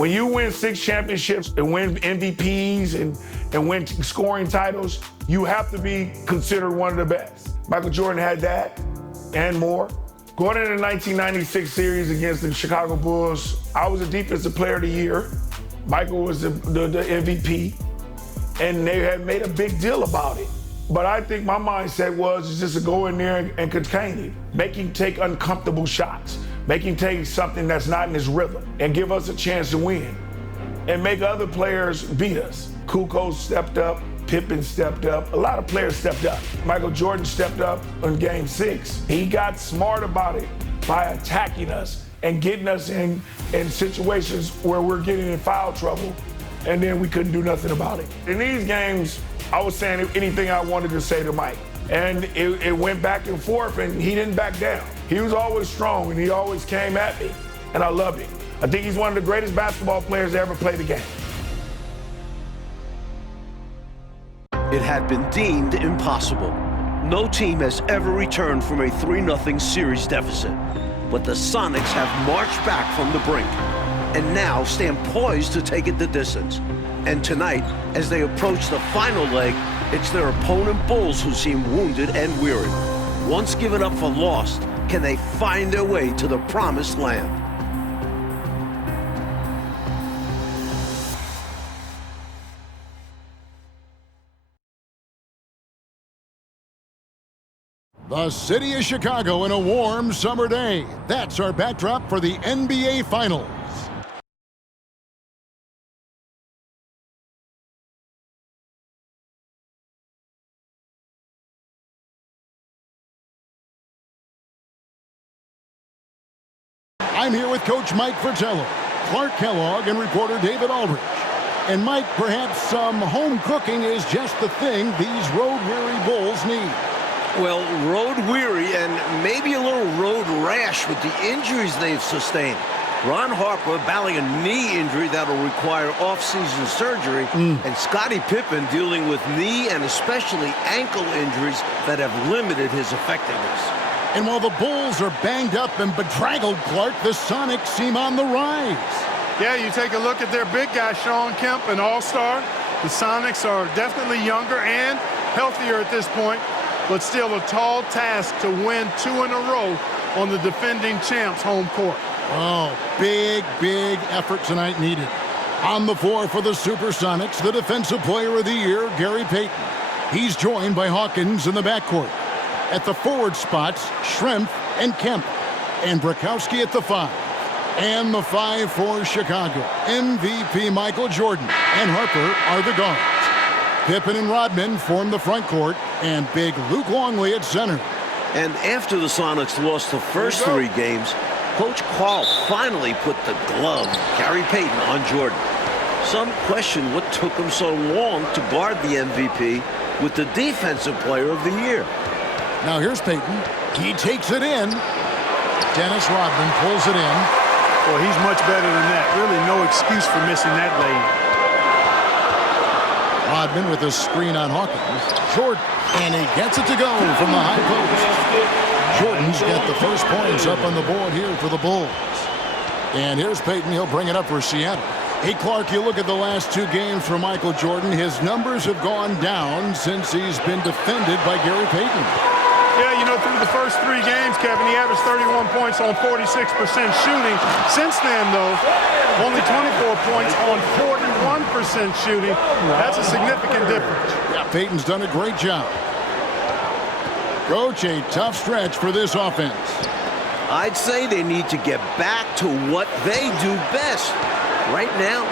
When you win 6 championships and win MVPs and win scoring titles, you have to be considered one of the best. Michael Jordan had that and more. Going into the 1996 series against the Chicago Bulls, I was a defensive player of the year. Michael was the MVP, and they had made a big deal about it. But I think my mindset was just to go in there and contain him, make him take uncomfortable shots, make him take something that's not in his rhythm, and give us a chance to win, and make other players beat us. Kukoc stepped up, Pippen stepped up, a lot of players stepped up. Michael Jordan stepped up in Game 6. He got smart about it by attacking us and getting us in situations where we're getting in foul trouble, and then we couldn't do nothing about it. In these games, I was saying anything I wanted to say to Mike, and it went back and forth, and he didn't back down. He was always strong, and he always came at me, and I loved him. I think he's one of the greatest basketball players to ever play the game. It had been deemed impossible. No team has ever returned from a 3-0 series deficit. But the Sonics have marched back from the brink and now stand poised to take it the distance. And tonight, as they approach the final leg, it's their opponent Bulls who seem wounded and weary. Once given up for lost, can they find their way to the promised land? The city of Chicago in a warm summer day. That's our backdrop for the NBA Finals. I'm here with Coach Mike Fratello, Clark Kellogg, and reporter David Aldrich. And Mike, perhaps some home cooking is just the thing these road-weary Bulls need. Well, road weary and maybe a little road rash with the injuries they've sustained. Ron Harper battling a knee injury that'll require off-season surgery, and Scottie Pippen dealing with knee and especially ankle injuries that have limited his effectiveness. And while the Bulls are banged up and bedraggled, Clark, the Sonics seem on the rise. Yeah, you take a look at their big guy, Sean Kemp, an all-star. The Sonics are definitely younger and healthier at this point, but still a tall task to win 2 in a row on the defending champs' home court. Oh, big effort tonight needed. On the floor for the SuperSonics, the Defensive Player of the Year, Gary Payton. He's joined by Hawkins in the backcourt. At the forward spots, Schrempf and Kemp. And Brakowski at the 5. And the 5 for Chicago. MVP Michael Jordan and Harper are the guards. Pippen and Rodman form the front court, and big Luke Longley at center. And after the Sonics lost the first 3 games, Coach Carl finally put the glove, Gary Payton, on Jordan. Some question what took him so long to guard the MVP with the Defensive Player of the Year. Now here's Payton. He takes it in. Dennis Rodman pulls it in. Well, he's much better than that. Really no excuse for missing that lane. Rodman with a screen on Hawkins. Jordan, and he gets it to go from the high post. Jordan's got the first points up on the board here for the Bulls. And here's Payton. He'll bring it up for Seattle. Hey, Clark, you look at the last 2 games for Michael Jordan. His numbers have gone down since he's been defended by Gary Payton. Yeah, you know, through the first 3 games, Kevin, he averaged 31 points on 46% shooting. Since then, though, only 24 points on 41% shooting. That's a significant difference. Yeah, Payton's done a great job. Coach, a tough stretch for this offense. I'd say they need to get back to what they do best. Right now,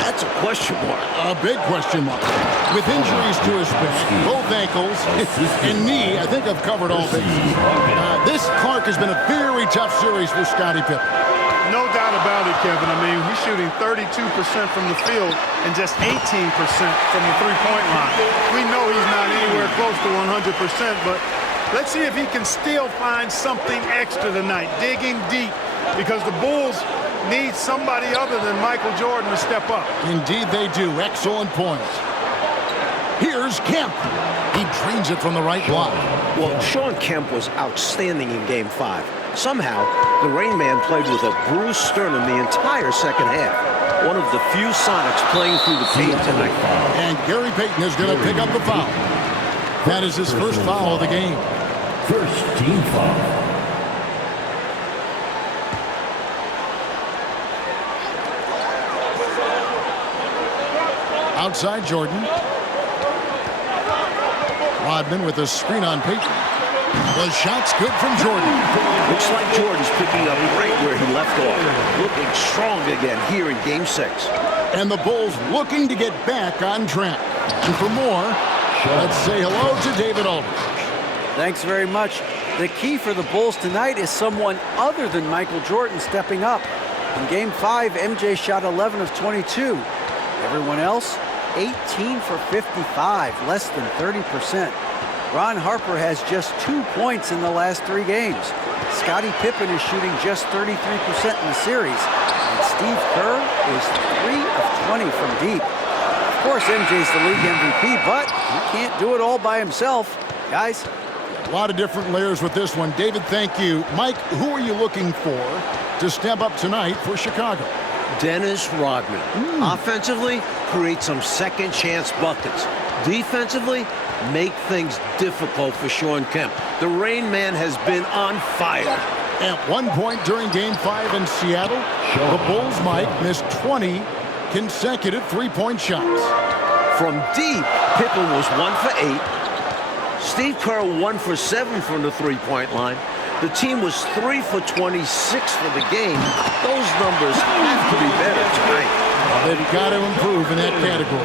that's a question mark. A big question mark. With injuries to his back, both ankles, and knee, I think I've covered all bases. This, Clark, has been a very tough series for Scottie Pippen. No doubt about it, Kevin. I mean, he's shooting 32% from the field and just 18% from the three-point line. We know he's not anywhere close to 100%, but let's see if he can still find something extra tonight, digging deep, because the Bulls need somebody other than Michael Jordan to step up. Indeed they do. Excellent point. Here's Kemp. He drains it from the right block. Well, Sean Kemp was outstanding in Game 5. Somehow, the Rain Man played with a bruised sternum the entire second half. one of the few Sonics playing through the paint tonight. And Gary Payton is going to pick up the foul. That is his first foul of the game. First team foul. Outside Jordan. Rodman with a screen on Payton. The shot's good from Jordan. Looks like Jordan's picking up right where he left off. Looking strong again here in Game 6. And the Bulls looking to get back on track. And for more, let's say hello to David Aldridge. Thanks very much. The key for the Bulls tonight is someone other than Michael Jordan stepping up. In Game 5, MJ shot 11 of 22. Everyone else, 18 for 55, less than 30%. Ron Harper has just 2 points in the last 3 games. Scottie Pippen is shooting just 33% in the series. And Steve Kerr is 3 of 20 from deep. Of course, MJ's the league MVP, but he can't do it all by himself. Guys, A lot of different layers with this one. David, thank you. Mike, who are you looking for to step up tonight for Chicago? Dennis Rodman. Offensively, create some second chance buckets. Defensively, make things difficult for Sean Kemp. The Rain Man has been on fire. At one point during Game 5 in Seattle, the Bulls, Mike, missed 20 consecutive three-point shots. From deep, Pippen was 1 for 8. Steve Kerr 1 for 7 from the three-point line. The team was 3 for 26 for the game. Those numbers have to be better tonight. They've got to improve in that category.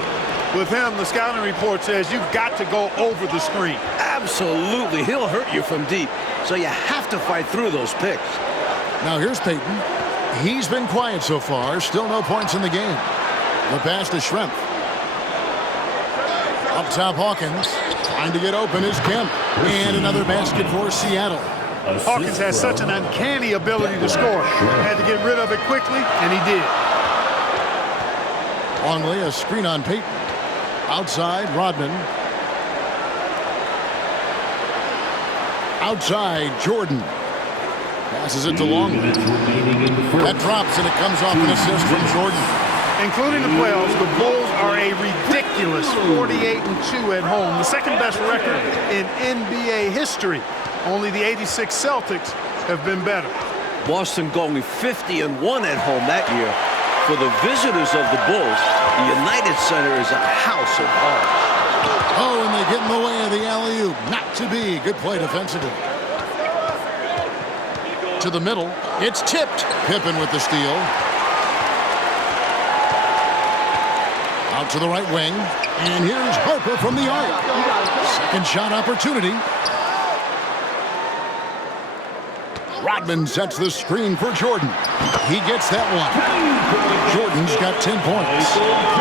With him, the scouting report says you've got to go over the screen. Absolutely. He'll hurt you from deep. So you have to fight through those picks. Now here's Payton. He's been quiet so far. Still no points in the game. The pass to Schrempf. Up top, Hawkins. Trying to get open is Kemp. And another basket for Seattle. Hawkins has such an uncanny ability to score. Had to get rid of it quickly, and he did. Longley, a screen on Payton. Outside, Rodman. Outside, Jordan. Passes it to Longley. That drops, and it comes off an assist from Jordan. Including the playoffs, the Bulls are a ridiculous 48-2 at home, the second best record in NBA history. Only the '86 Celtics have been better. Boston going 50-1 at home that year. For the visitors of the Bulls, the United Center is a house of horrors. Oh, and they get in the way of the alley-oop. Not to be. Good play defensively. To the middle. It's tipped. Pippen with the steal. Out to the right wing. And here's Harper from the arc. Second shot opportunity. Rodman sets the screen for Jordan. He gets that one. Jordan's got 10 points.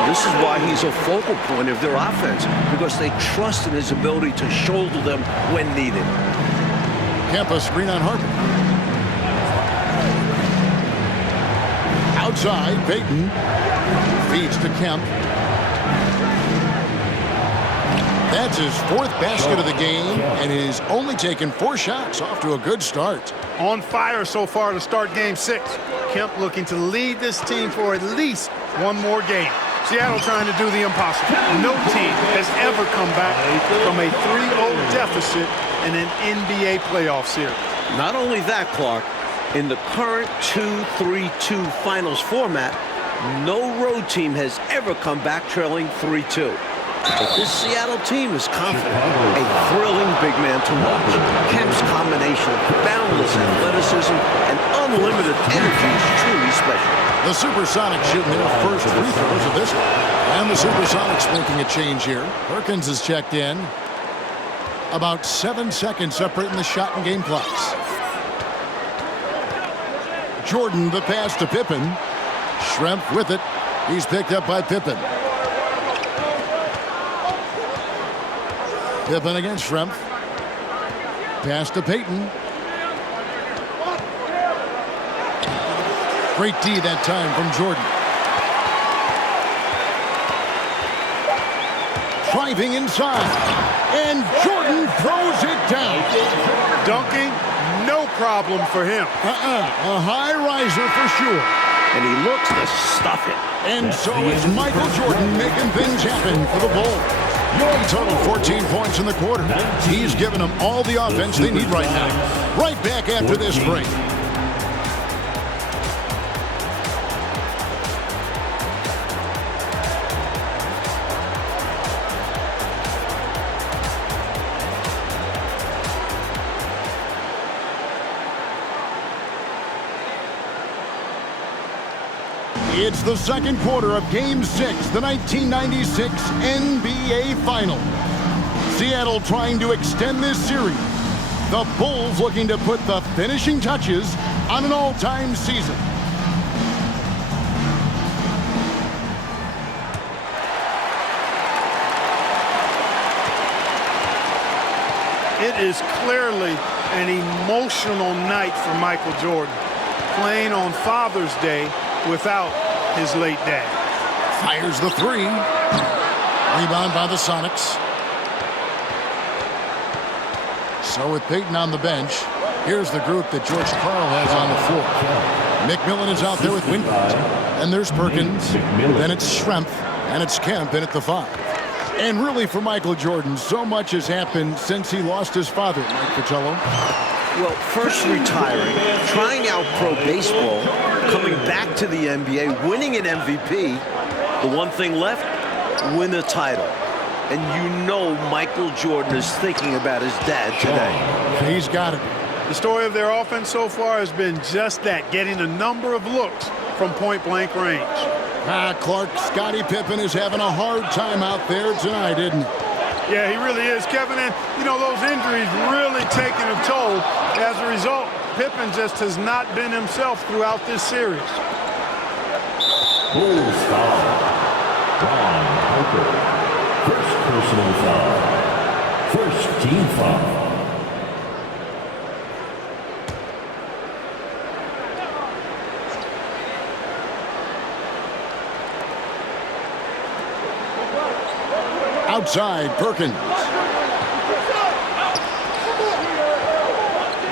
This is why he's a focal point of their offense, because they trust in his ability to shoulder them when needed. Kemp, a screen on Harper. Outside, Payton feeds to Kemp. That's his 4th basket of the game, and he's only taken 4 shots. Off to a good start. On fire so far to start Game 6. Kemp looking to lead this team for at least one more game. Seattle trying to do the impossible. No team has ever come back from a 3-0 deficit in an NBA playoff series. Not only that, Clark, in the current 2-3-2 finals format, no road team has ever come back trailing 3-2. But this Seattle team is confident. A thrilling big man to watch. Kemp's combination of boundless athleticism and unlimited energy is truly special. The SuperSonics shooting their first free throws of this one. And the SuperSonics making a change here. Perkins is checked in. About 7 seconds separating the shot and game clocks. Jordan, the pass to Pippen. Schrempf with it. He's picked up by Pippen. Pippen against Schrempf. Pass to Payton. Great D that time from Jordan. Driving inside. And Jordan throws it down. Dunking, no problem for him. A high riser for sure. and he looks to stuff it. And so it's Michael Jordan making things happen for the Bulls. He totaled 14 points in the quarter. He's given them all the offense they need right now. Right back after this break. It's the second quarter of Game 6, the 1996 NBA Finals. Seattle trying to extend this series. The Bulls looking to put the finishing touches on an all-time season. It is clearly an emotional night for Michael Jordan, playing on Father's Day without his late dad. Fires the three. Rebound by the Sonics. So with Payton on the bench, here's the group that George Karl has on the floor. McMillan is out there with Wingate. And there's Perkins. Then it's Schrempf. And it's Kemp in at the 5. And really for Michael Jordan, so much has happened since he lost his father, Mike Fratello. Well, first retiring, trying out pro baseball, coming back to the NBA, winning an MVP. The one thing left, win a title. And you know Michael Jordan is thinking about his dad today. He's got it. The story of their offense so far has been just that, getting a number of looks from point-blank range. Clark, Scottie Pippen is having a hard time out there tonight, isn't he? Yeah, he really is, Kevin. And, you know, those injuries really taking a toll. As a result, Pippen just has not been himself throughout this series. Bulls foul. Ron Harper. First personal foul. First team foul. Outside, Perkins.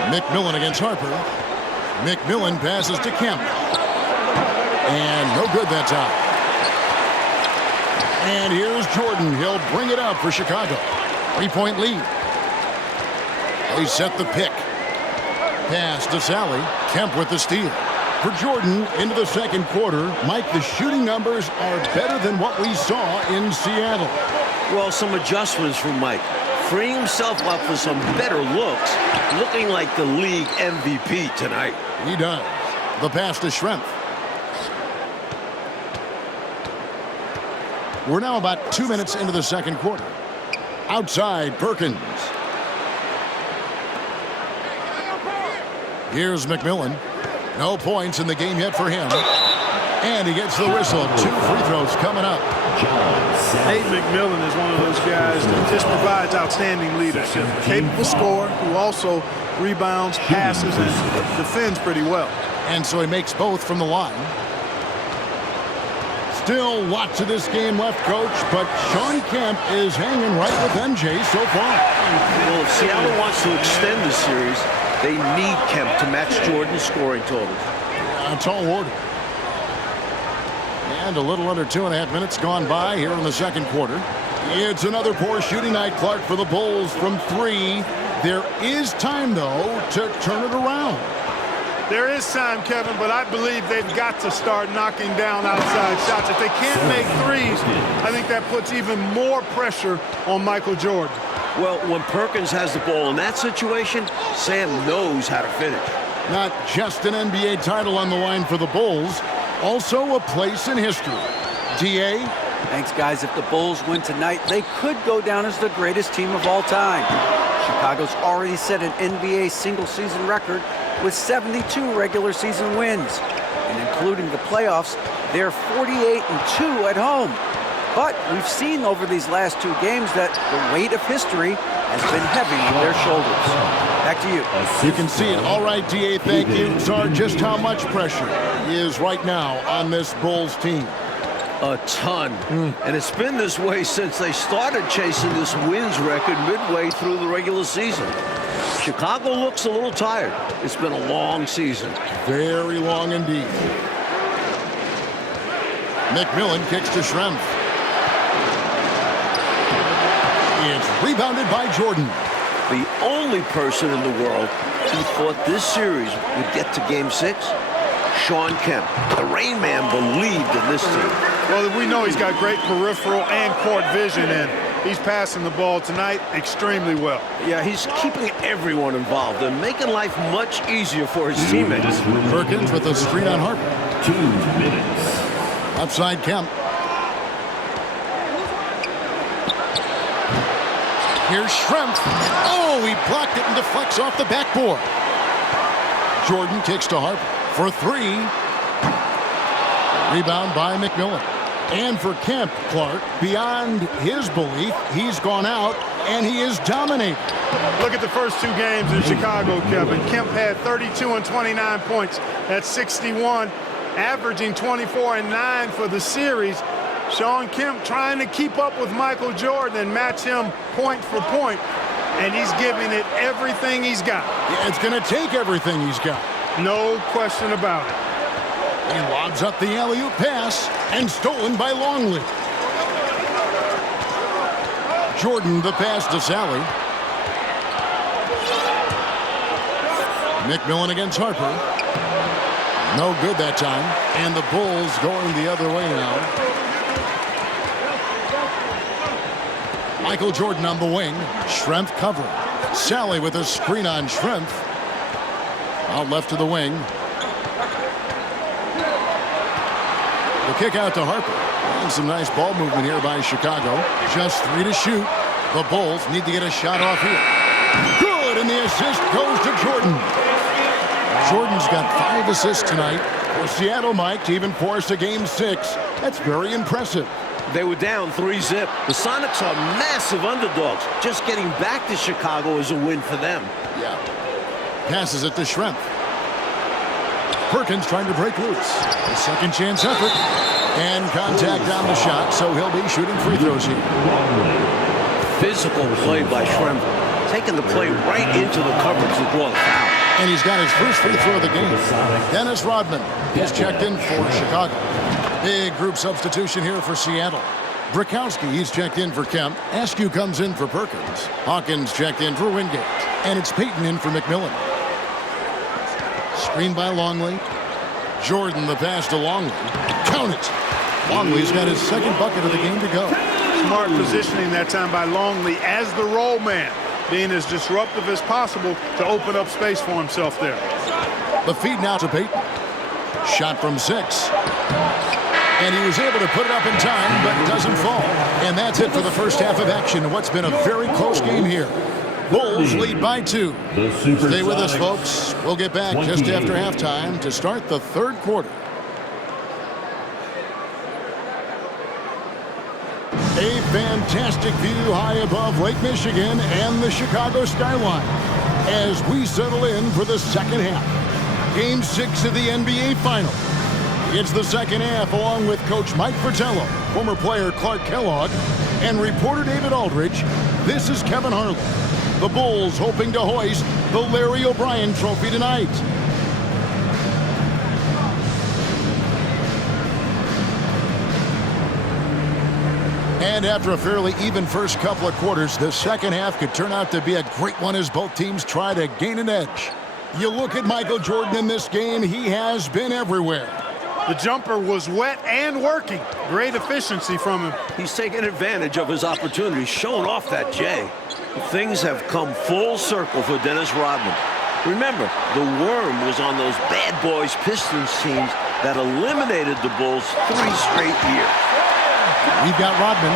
McMillan against Harper. McMillan passes to Kemp. And no good that time. And here's Jordan. He'll bring it up for Chicago. 3-point lead. They set the pick. Pass to Sally. Kemp with the steal. For Jordan into the second quarter, Mike, the shooting numbers are better than what we saw in Seattle. Well, some adjustments from Mike. Freeing himself up for some better looks, looking like the league MVP tonight. He does. The pass to Schrempf. We're now about 2 minutes into the second quarter. Outside, Perkins. Here's McMillan. No points in the game yet for him. And he gets the whistle. 2 free throws coming up. Nate McMillan is one of those guys that just provides outstanding leadership. Capable scorer who also rebounds, passes, and defends pretty well. And so he makes both from the line. Still lots of this game left, Coach, but Shawn Kemp is hanging right with MJ so far. Well, if Seattle wants to extend the series, they need Kemp to match Jordan's scoring total. Tall order. And a little under 2.5 minutes gone by here in the second quarter. It's another poor shooting night, Clark, for the Bulls from 3. There is time, though, to turn it around. There is time, Kevin, but I believe they've got to start knocking down outside shots. If they can't make threes, I think that puts even more pressure on Michael Jordan. Well, when Perkins has the ball in that situation, Sam knows how to finish. Not just an NBA title on the line for the Bulls, also a place in history. D.A.? Thanks, guys. If the Bulls win tonight, they could go down as the greatest team of all time. Chicago's already set an NBA single-season record with 72 regular season wins. And including the playoffs, they're 48-2 at home. But we've seen over these last 2 games that the weight of history has been heavy on their shoulders. Back to you. You can see it. All right, D.A., thank you. Sorry, just how much pressure is right now on this Bulls team? A ton. And it's been this way since they started chasing this wins record midway through the regular season. Chicago looks a little tired. It's been a long season. Very long indeed. McMillan kicks to Schrempf. It's rebounded by Jordan. The only person in the world who thought this series would get to Game 6, Sean Kemp. The Rain Man believed in this team. Well, we know he's got great peripheral and court vision, and he's passing the ball tonight extremely well. Yeah, he's keeping everyone involved and making life much easier for his teammates. Perkins with a screen on Harper. 2 minutes. Outside Kemp. Here's Schrempf. Oh, he blocked it and deflects off the backboard. Jordan kicks to Harper for 3. Rebound by McMillan. And for Kemp, Clark, beyond his belief, he's gone out and he is dominating. Look at the first 2 games in Chicago, Kevin. Kemp had 32 and 29 points. That's 61, averaging 24 and 9 for the series. Sean Kemp trying to keep up with Michael Jordan and match him point for point, and he's giving it everything he's got. Yeah, it's going to take everything he's got. No question about it. He lobs up the alley-oop pass and stolen by Longley. Jordan the pass to Sally. McMillan against Harper. No good that time. And the Bulls going the other way now. Michael Jordan on the wing. Schrempf covering. Sally with a screen on Schrempf. Out left to the wing. The kick out to Harper. And some nice ball movement here by Chicago. Just 3 to shoot. The Bulls need to get a shot off here. Good, and the assist goes to Jordan. Jordan's got 5 assists tonight for Seattle, Mike, to even force a Game 6. That's very impressive. They were down 3-zip. The Sonics are massive underdogs. Just getting back to Chicago is a win for them. Yeah. Passes it to Schrempf. Perkins trying to break loose. A second chance effort. And contact on the shot, so he'll be shooting free throws here. Physical play by Schrempf. Taking the play right into the coverage to draw the foul. And he's got his first free throw of the game. Dennis Rodman is checked in for Chicago. Big group substitution here for Seattle. Brakowski, he's checked in for Kemp. Askew comes in for Perkins. Hawkins checked in for Wingate. And it's Payton in for McMillan. Screen by Longley. Jordan the pass to Longley. Count it. Longley's got his second bucket of the game to go. Smart positioning that time by Longley as the roll man, being as disruptive as possible to open up space for himself there. The feed now to Payton. Shot from 6. And he was able to put it up in time, but doesn't fall. And that's it for the first half of action. What's been a very close game here. Bulls lead by 2. Stay with us, folks. We'll get back just after halftime to start the third quarter. A fantastic view high above Lake Michigan and the Chicago skyline as we settle in for the second half. Game 6 of the NBA Final. It's the second half along with Coach Mike Fratello, former player Clark Kellogg, and reporter David Aldridge. This is Kevin Harlan. The Bulls hoping to hoist the Larry O'Brien Trophy tonight. And after a fairly even first couple of quarters, the second half could turn out to be a great one as both teams try to gain an edge. You look at Michael Jordan in this game, he has been everywhere. The jumper was wet and working. Great efficiency from him. He's taking advantage of his opportunity, showing off that J. Things have come full circle for Dennis Rodman. Remember, the worm was on those bad boys Pistons teams that eliminated the Bulls 3 straight years. We've got Rodman.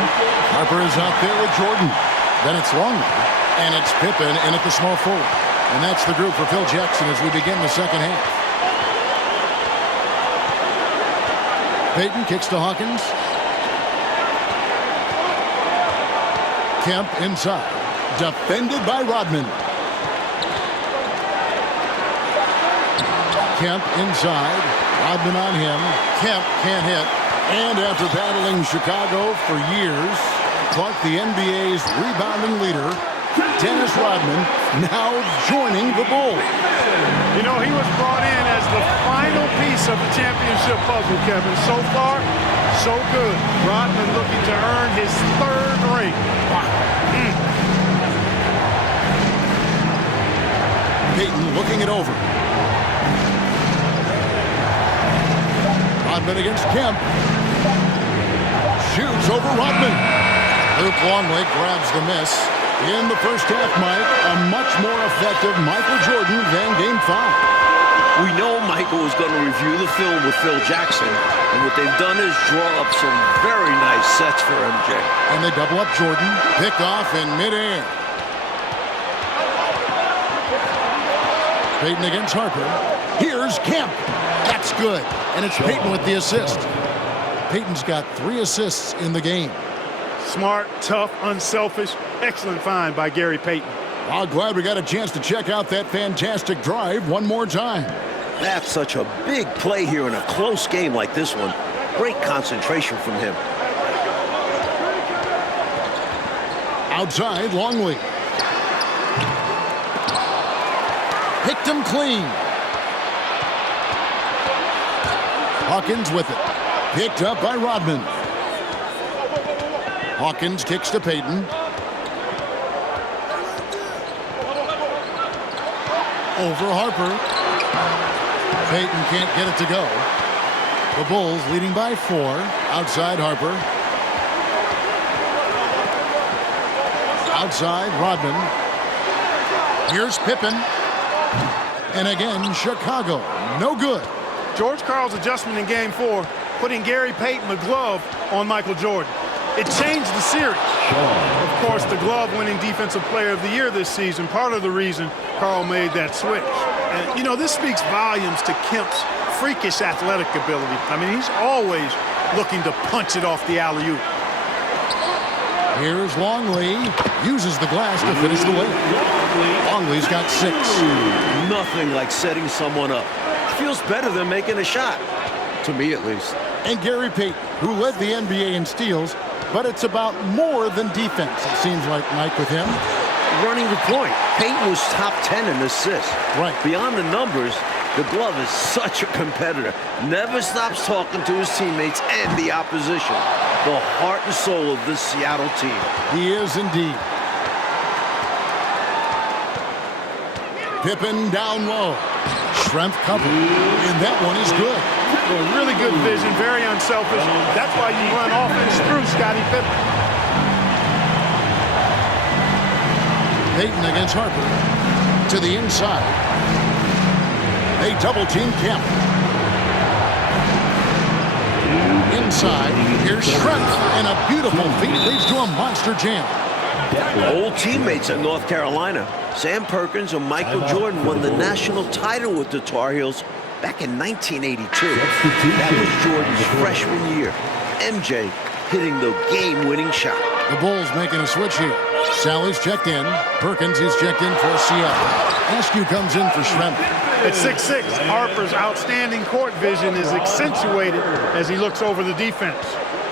Harper is out there with Jordan. Then it's Longley. And it's Pippen in at the small forward. And that's the group for Phil Jackson as we begin the second half. Payton kicks to Hawkins. Kemp inside. Defended by Rodman. Kemp inside. Rodman on him. Kemp can't hit. And after battling Chicago for years, Clark, the NBA's rebounding leader, Dennis Rodman, now joining the Bulls. You know, he was brought in as the final piece of the championship puzzle, Kevin. So far, So good. Rodman looking to earn his 3rd ring. Payton looking it over. Rodman against Kemp. Shoots over Rodman. Luke Longley grabs the miss. In the first half, Mike, a much more effective Michael Jordan than Game 5. We know Michael was going to review the film with Phil Jackson, and what they've done is draw up some very nice sets for MJ. And they double up Jordan. Pick off in midair. Payton against Harper. Here's Kemp. That's good. And it's Payton with the assist. Payton's got 3 assists in the game. Smart, tough, unselfish. Excellent find by Gary Payton. I'm glad we got a chance to check out that fantastic drive one more time. That's such a big play here in a close game like this one. Great concentration from him. Outside, Longley. Picked him clean. Hawkins with it. Picked up by Rodman. Hawkins kicks to Payton. Over Harper. Payton can't get it to go. The Bulls leading by 4. Outside Harper. Outside Rodman. Here's Pippen. And again, Chicago. No good. George Karl's adjustment in Game 4, putting Gary Payton the glove on Michael Jordan. It changed the series. Of course, the glove-winning Defensive Player of the Year this season, part of the reason Karl made that switch. And, you know, this speaks volumes to Kemp's freakish athletic ability. I mean, he's always looking to punch it off the alley-oop. Here's Longley. Uses the glass to finish the layup. Longley's got 6. Nothing like setting someone up. Feels better than making a shot. To me, at least. And Gary Payton, who led the NBA in steals, but it's about more than defense, it seems like, Mike, with him. Running the point. Payton was top 10 in assists. Right. Beyond the numbers, the glove is such a competitor. Never stops talking to his teammates and the opposition. The heart and soul of this Seattle team. He is indeed. Pippen down low. Strength cover. And that one is good. Well, really good vision, very unselfish. That's why you run offense through Scottie Pippen. Payton against Harper. To the inside. They double-team Kemp. Inside. Here's Strength. And a beautiful feat leads to a monster jam. Old teammates at North Carolina. Sam Perkins and Michael Jordan won the national title with the Tar Heels back in 1982. That was Jordan's freshman year. MJ hitting the game-winning shot. The Bulls making a switch here. Sally's checked in. Perkins is checked in for Seattle. Askew comes in for Schrempf. At 6'6", Harper's outstanding court vision is accentuated as he looks over the defense.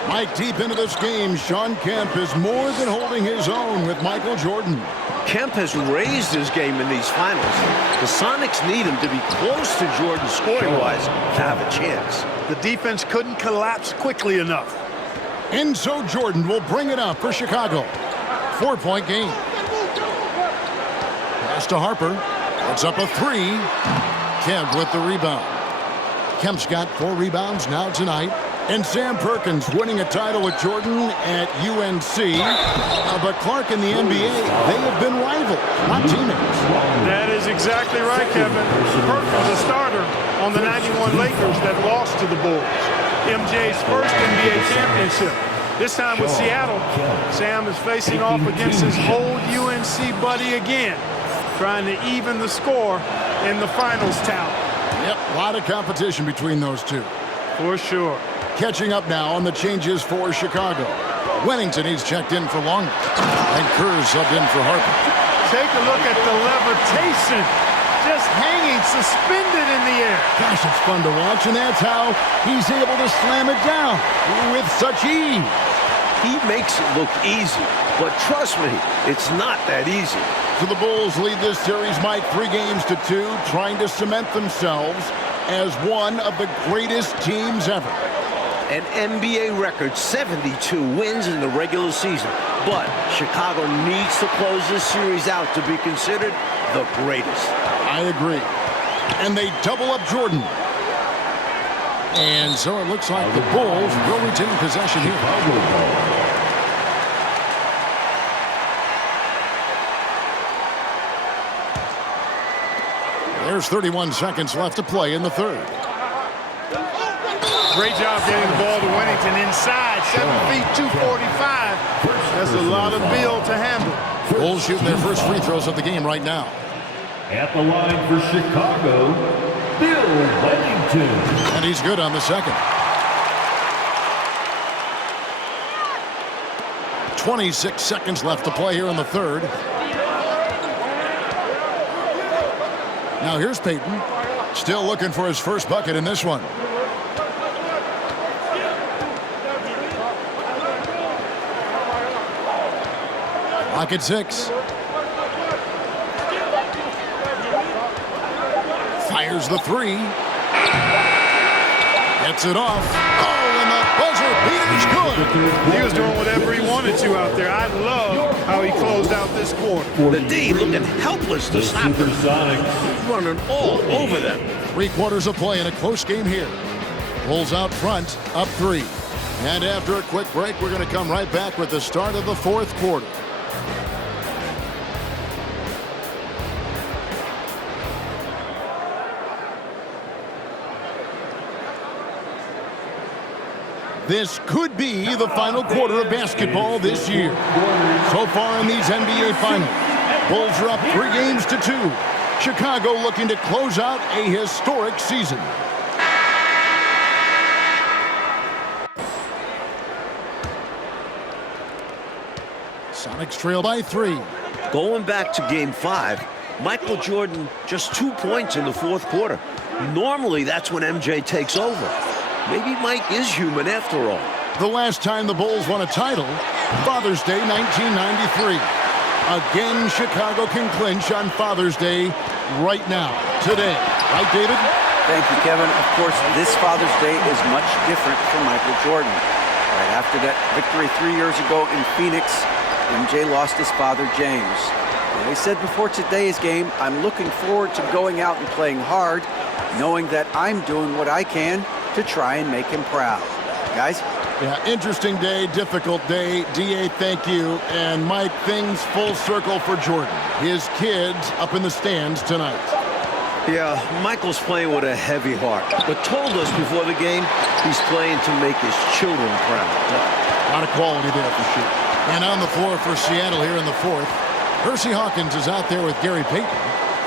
Mike, deep into this game, Shawn Kemp is more than holding his own with Michael Jordan. Kemp has raised his game in these finals. The Sonics need him to be close to Jordan scoring-wise to have a chance. The defense couldn't collapse quickly enough. And so Jordan will bring it up for Chicago. 4-point game. Pass to Harper. It's up a 3. Kemp with the rebound. Kemp's got 4 rebounds now tonight. And Sam Perkins winning a title with Jordan at UNC. But Clark in the NBA, they have been rivals, not teammates. That is exactly right, Kevin. Perkins, a starter on the 91 Lakers that lost to the Bulls. MJ's first NBA championship. This time with Seattle, Sam is facing off against his old UNC buddy again, trying to even the score in the finals tally. Yep, a lot of competition between those two. For sure. Catching up now on the changes for Chicago. Wennington, he's checked in for Longley. And Kerr's subbed in for Harper. Take a look at the levitation. Just hanging, suspended in the air. Gosh, it's fun to watch, and that's how he's able to slam it down with such ease. He makes it look easy, but trust me, it's not that easy. So the Bulls lead this series, Mike, 3 games to 2, trying to cement themselves as one of the greatest teams ever. An NBA record 72 wins in the regular season. But Chicago needs to close this series out to be considered the greatest. I agree. And they double up Jordan. And so it looks like the Bulls will retain possession here. There's 31 seconds left to play in the third. Great job getting the ball to Whittington inside. 7 feet, 245. That's a lot of Bill to handle. Bulls shooting their first free throws of the game right now. At the line for Chicago, Bill Whittington. And he's good on the second. 26 seconds left to play here in the third. Now here's Payton. Still looking for his first bucket in this one. Clock at 6. Fires the three. Gets it off. Oh, and the buzzer beater's good. He was doing whatever he wanted to out there. I love how he closed out this quarter. The D looking helpless to stop him. SuperSonics. Running all over them. 3/4 of play in a close game here. Bulls out front, up 3. And after a quick break, we're going to come right back with the start of the fourth quarter. This could be the final quarter of basketball this year. So far in these NBA Finals, Bulls are up 3 games to 2. Chicago looking to close out a historic season. Sonics trail by 3. Going back to Game 5, Michael Jordan just 2 points in the fourth quarter. Normally, that's when MJ takes over. Maybe Mike is human after all. The last time the Bulls won a title, Father's Day 1993. Again, Chicago can clinch on Father's Day right now, today. Right, David? Thank you, Kevin. Of course, this Father's Day is much different for Michael Jordan. Right after that victory 3 years ago in Phoenix, MJ lost his father, James. And he said before today's game, I'm looking forward to going out and playing hard, knowing that I'm doing what I can to try and make him proud. Guys? Yeah, interesting day, difficult day. DA, thank you. And Mike, things full circle for Jordan. His kids up in the stands tonight. Yeah, Michael's playing with a heavy heart, but told us before the game he's playing to make his children proud. A lot of quality there for sure. And on the floor for Seattle here in the fourth, Percy Hawkins is out there with Gary Payton.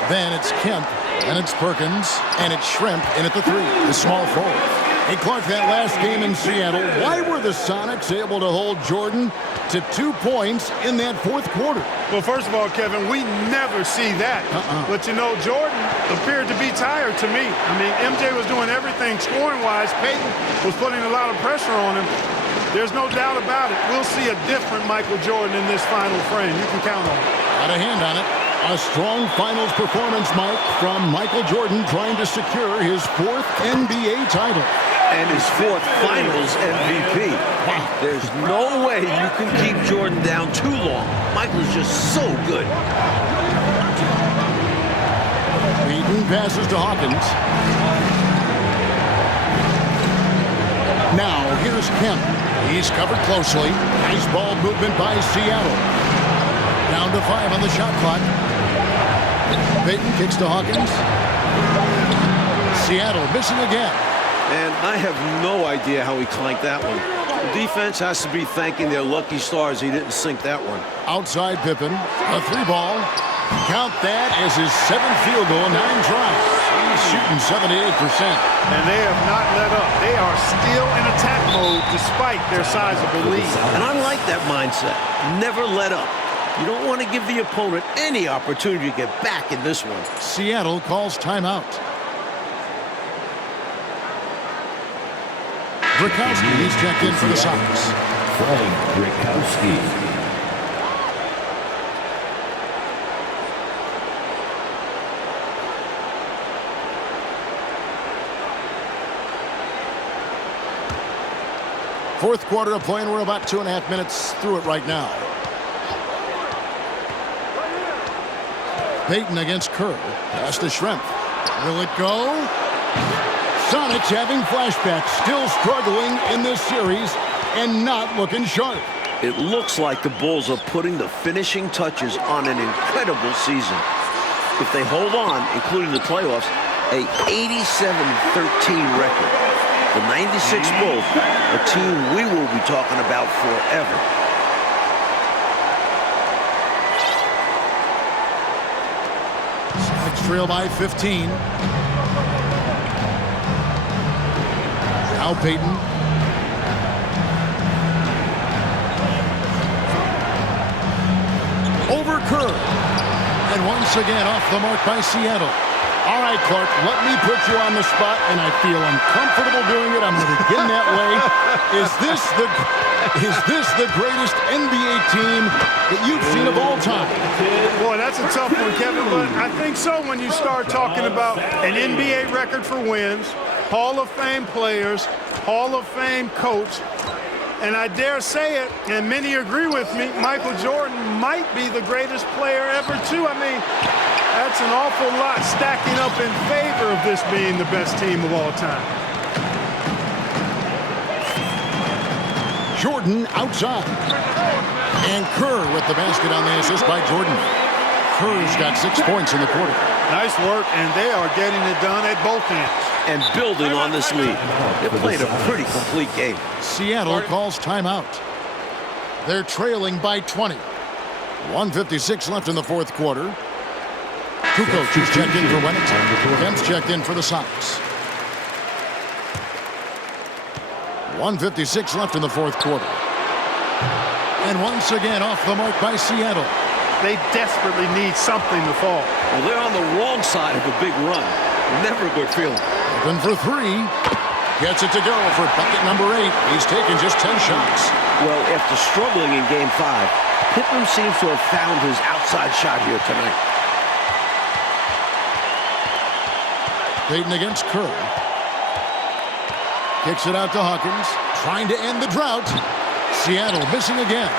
Then it's Kemp, and it's Perkins, and it's Shrimp in at the 3, the small forward. Hey, Clark, that last game in Seattle, why were the Sonics able to hold Jordan to 2 points in that fourth quarter? Well, first of all, Kevin, we never see that. But, you know, Jordan appeared to be tired to me. I mean, MJ was doing everything scoring-wise. Peyton was putting a lot of pressure on him. There's no doubt about it. We'll see a different Michael Jordan in this final frame. You can count on it. Got a hand on it. A strong finals performance, Mike, from Michael Jordan trying to secure his 4th NBA title. And his 4th finals MVP. There's no way you can keep Jordan down too long. Michael's just so good. Payton passes to Hawkins. Now, here's Kemp. He's covered closely. Nice ball movement by Seattle. Down to 5 on the shot clock. Payton kicks to Hawkins. Seattle missing again. And I have no idea how he clanked that one. The defense has to be thanking their lucky stars he didn't sink that one. Outside Pippen. A 3 ball. Count that as his 7th field goal, 9 tries. He's shooting 78%. And they have not let up. They are still in attack mode despite their sizable lead. And I like that mindset. Never let up. You don't want to give the opponent any opportunity to get back in this one. Seattle calls timeout. Drakowski, he's checked in for the Sox. Frank Drakowski. Fourth quarter of play, and we're about 2.5 minutes through it right now. Payton against Kerr. Pass to Schrempf. Will it go? Sonics having flashbacks, still struggling in this series and not looking sharp. It looks like the Bulls are putting the finishing touches on an incredible season. If they hold on, including the playoffs, a 87-13 record. The 96 Bulls, a team we will be talking about forever. Sonics trail by 15. Now Payton. Over Kerr. And once again off the mark by Seattle. All right, Clark, let me put you on the spot, and I feel uncomfortable doing it. I'm going to begin that way. Is this the greatest NBA team that you've seen of all time? Boy, that's a tough one, Kevin, but I think so when you start talking about an NBA record for wins, Hall of Fame players, Hall of Fame coach, and I dare say it, and many agree with me, Michael Jordan might be the greatest player ever, too. I mean, that's an awful lot stacking up in favor of this being the best team of all time. Jordan outside. And Kerr with the basket on the assist by Jordan. Kerr's got 6 points in the quarter. Nice work, and they are getting it done at both ends. And building on this lead. They played a pretty complete game. Seattle calls timeout. They're trailing by 20. 1:56 left in the fourth quarter. Kukoc is checked in for Wennington. Kemp's checked in for the Sonics. 1:56 left in the fourth quarter. And once again off the mark by Seattle. They desperately need something to fall. Well, they're on the wrong side of a big run. Never a good feeling. Open for three. Gets it to go for bucket number 8. He's taken just 10 shots. Well, after struggling in Game 5, Pippen seems to have found his outside shot here tonight. Payton against Kerr. Kicks it out to Hawkins. Trying to end the drought. Seattle missing again.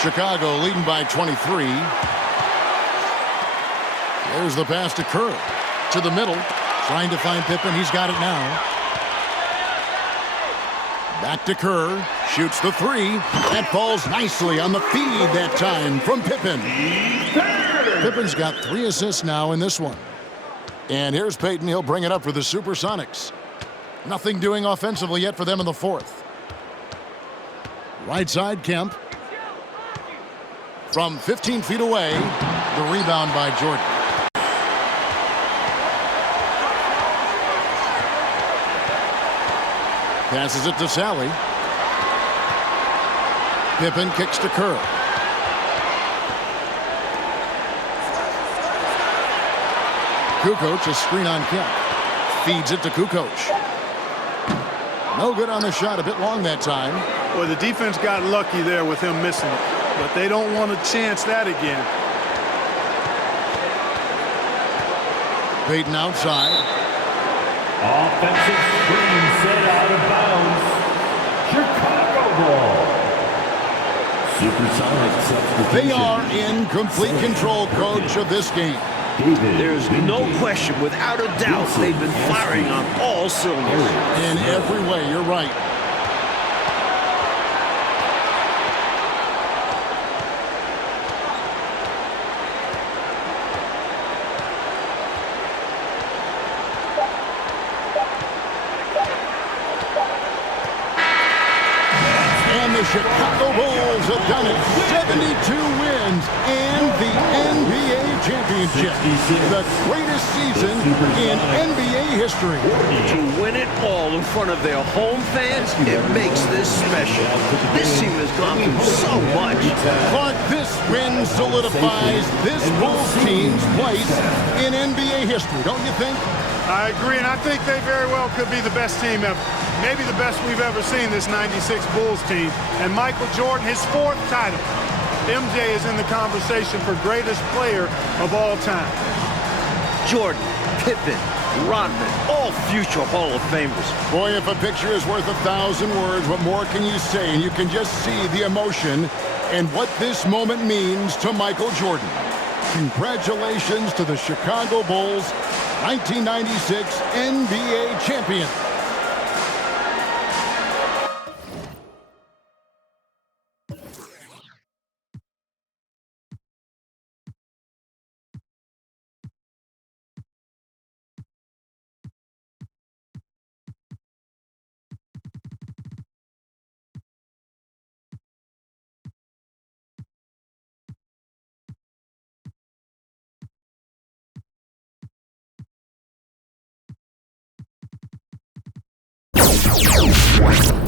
Chicago leading by 23. There's the pass to Kerr. To the middle. Trying to find Pippen. He's got it now. Back to Kerr. Shoots the 3. That falls nicely on the feed that time from Pippen. Pippen's got 3 assists now in this one. And here's Payton. He'll bring it up for the Supersonics. Nothing doing offensively yet for them in the fourth. Right side, Kemp. From 15 feet away, the rebound by Jordan. Passes it to Sally. Pippen kicks to Kerr. Kukoc, a screen on Kemp. Feeds it to Kukoc. No good on the shot, a bit long that time. Well, the defense got lucky there with him missing it, but they don't want to chance that again. Payton outside. Offensive screen set out of bounds. Chicago ball. Supersonics substitution. They are in complete control, coach, of this game. There's no question, without a doubt, they've been firing on all cylinders. In every way, you're right. And the Chicago Bulls have done it. 72 wins and the NBA championship. The greatest season in NBA history. To win it all in front of their home fans, it makes this special. This team has gone through so much. Clark, this win solidifies this Bulls team's place in NBA history, don't you think? I agree, and I think they very well could be the best team ever. Maybe the best we've ever seen, this 96 Bulls team. And Michael Jordan, his 4th title. MJ is in the conversation for greatest player of all time. Jordan, Pippen, Rodman, all future Hall of Famers. Boy, if a picture is worth 1,000 words, what more can you say? And you can just see the emotion and what this moment means to Michael Jordan. Congratulations to the Chicago Bulls, 1996 NBA champion. What?